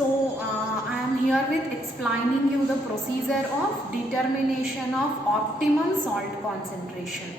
I am here with explaining you the procedure of determination of optimum salt concentration.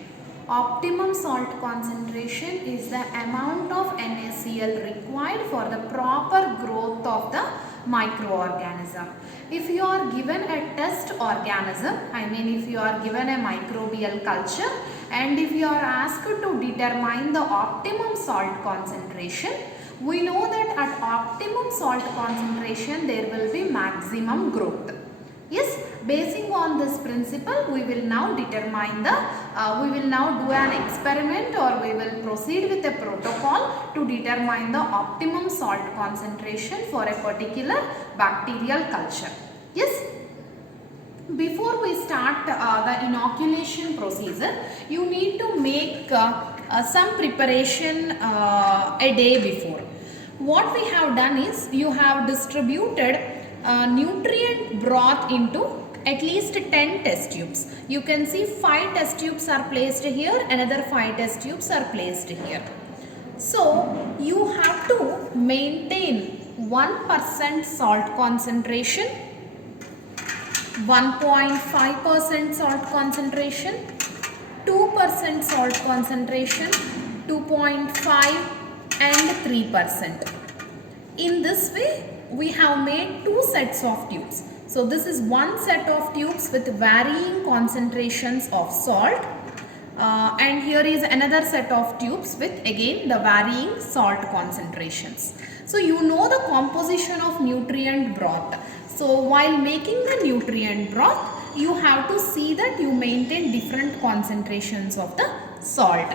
Optimum salt concentration is the amount of NaCl required for the proper growth of the microorganism. If you are given a test organism, if you are given a microbial culture and if you are asked to determine the optimum salt concentration, we know that at optimum salt concentration there will be maximum growth. Yes, basing on this principle, we will now determine we will now do an experiment or we will proceed with a protocol to determine the optimum salt concentration for a particular bacterial culture. Yes. Before we start the inoculation procedure, you need to make some preparation a day before. What we have done is you have distributed nutrient broth into at least 10 test tubes. You can see 5 test tubes are placed here, another 5 test tubes are placed here. So you have to maintain 1% salt concentration, 1.5% salt concentration, 2% salt concentration, 2.5 and 3%. In this way, we have made 2 sets of tubes. So this is one set of tubes with varying concentrations of salt. And here is another set of tubes with again the varying salt concentrations. So you know the composition of nutrient broth. So while making the nutrient broth, you have to see that you maintain different concentrations of the salt.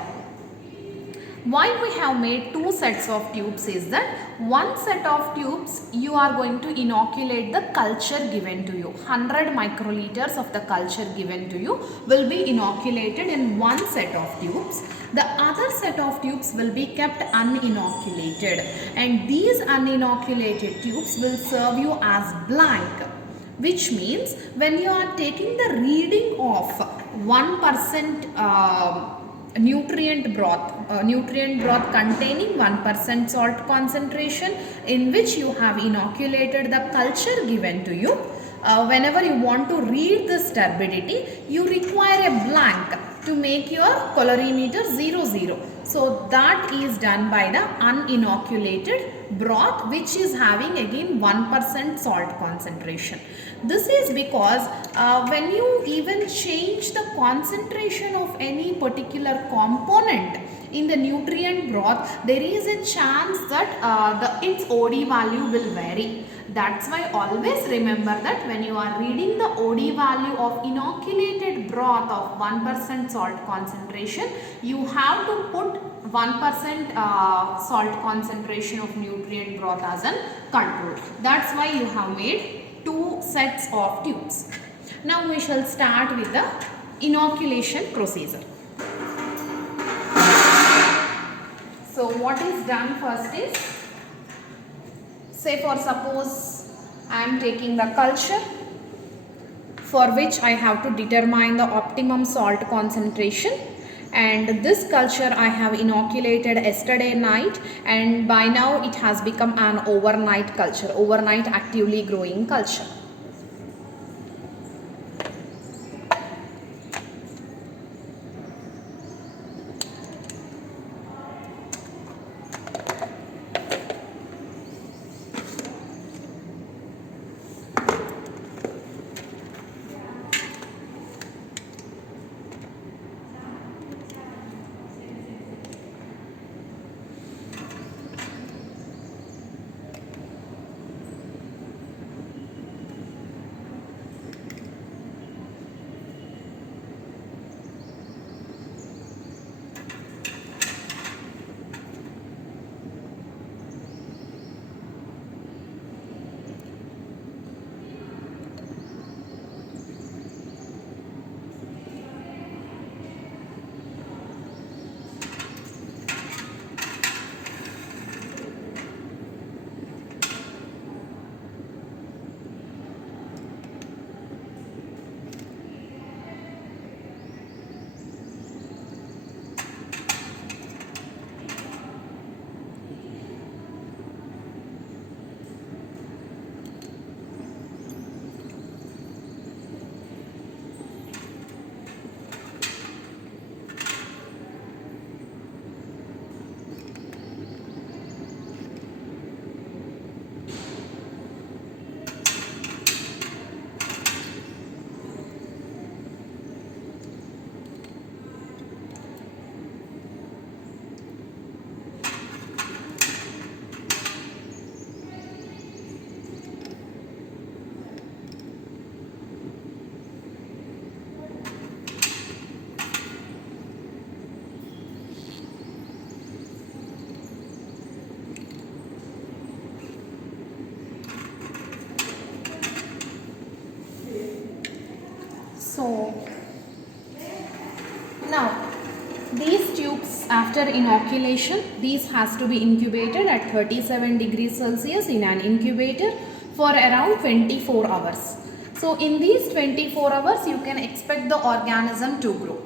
Why we have made 2 sets of tubes is that one set of tubes you are going to inoculate the culture given to you. 100 microliters of the culture given to you will be inoculated in one set of tubes. The other set of tubes will be kept uninoculated, and these uninoculated tubes will serve you as blank, which means when you are taking the reading of 1% nutrient broth containing 1% salt concentration in which you have inoculated the culture given to you, whenever you want to read this turbidity, you require a blank to make your colorimeter 00. So that is done by the uninoculated broth, which is having again 1% salt concentration. This is because when you even change the concentration of any particular component in the nutrient broth, there is a chance that its OD value will vary. That's why always remember that when you are reading the OD value of inoculated broth of 1% salt concentration, you have to put 1% salt concentration of nutrient broth as an control. That's why you have made 2 sets of tubes. Now we shall start with the inoculation procedure. So what is done first is, say for suppose I am taking the culture for which I have to determine the optimum salt concentration, and this culture I have inoculated yesterday night, and by now it has become an overnight culture, overnight actively growing culture. after inoculation, these has to be incubated at 37 degrees Celsius in an incubator for around 24 hours. So in these 24 hours, you can expect the organism to grow.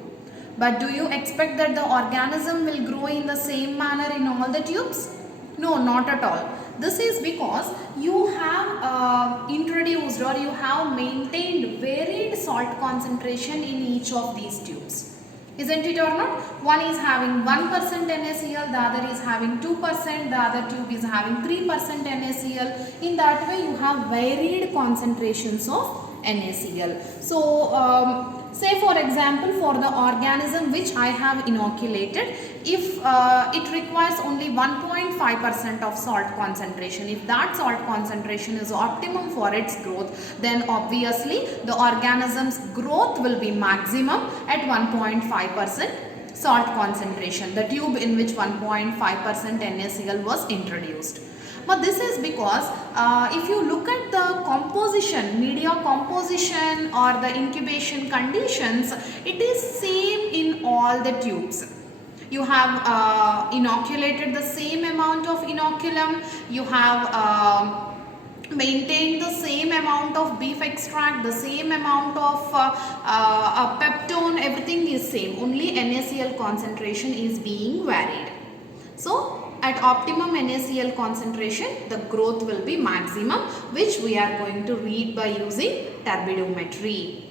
But do you expect that the organism will grow in the same manner in all the tubes? No, not at all. This is because you have introduced or you have maintained varied salt concentration in each of these tubes. Isn't it or not? One is having 1% NaCl, the other is having 2%, the other tube is having 3% NaCl. In that way, you have varied concentrations of NaCl. So, say for example, for the organism which I have inoculated, if it requires only 1.5% of salt concentration, if that salt concentration is optimum for its growth, then obviously the organism's growth will be maximum at 1.5% salt concentration, the tube in which 1.5% NaCl was introduced. But this is because if you look at the composition, media composition or the incubation conditions, it is same in all the tubes. You have inoculated the same amount of inoculum, you have maintained the same amount of beef extract, the same amount of peptone, everything is same, only NaCl concentration is being varied. So, at optimum NaCl concentration, the growth will be maximum, which we are going to read by using turbidometry.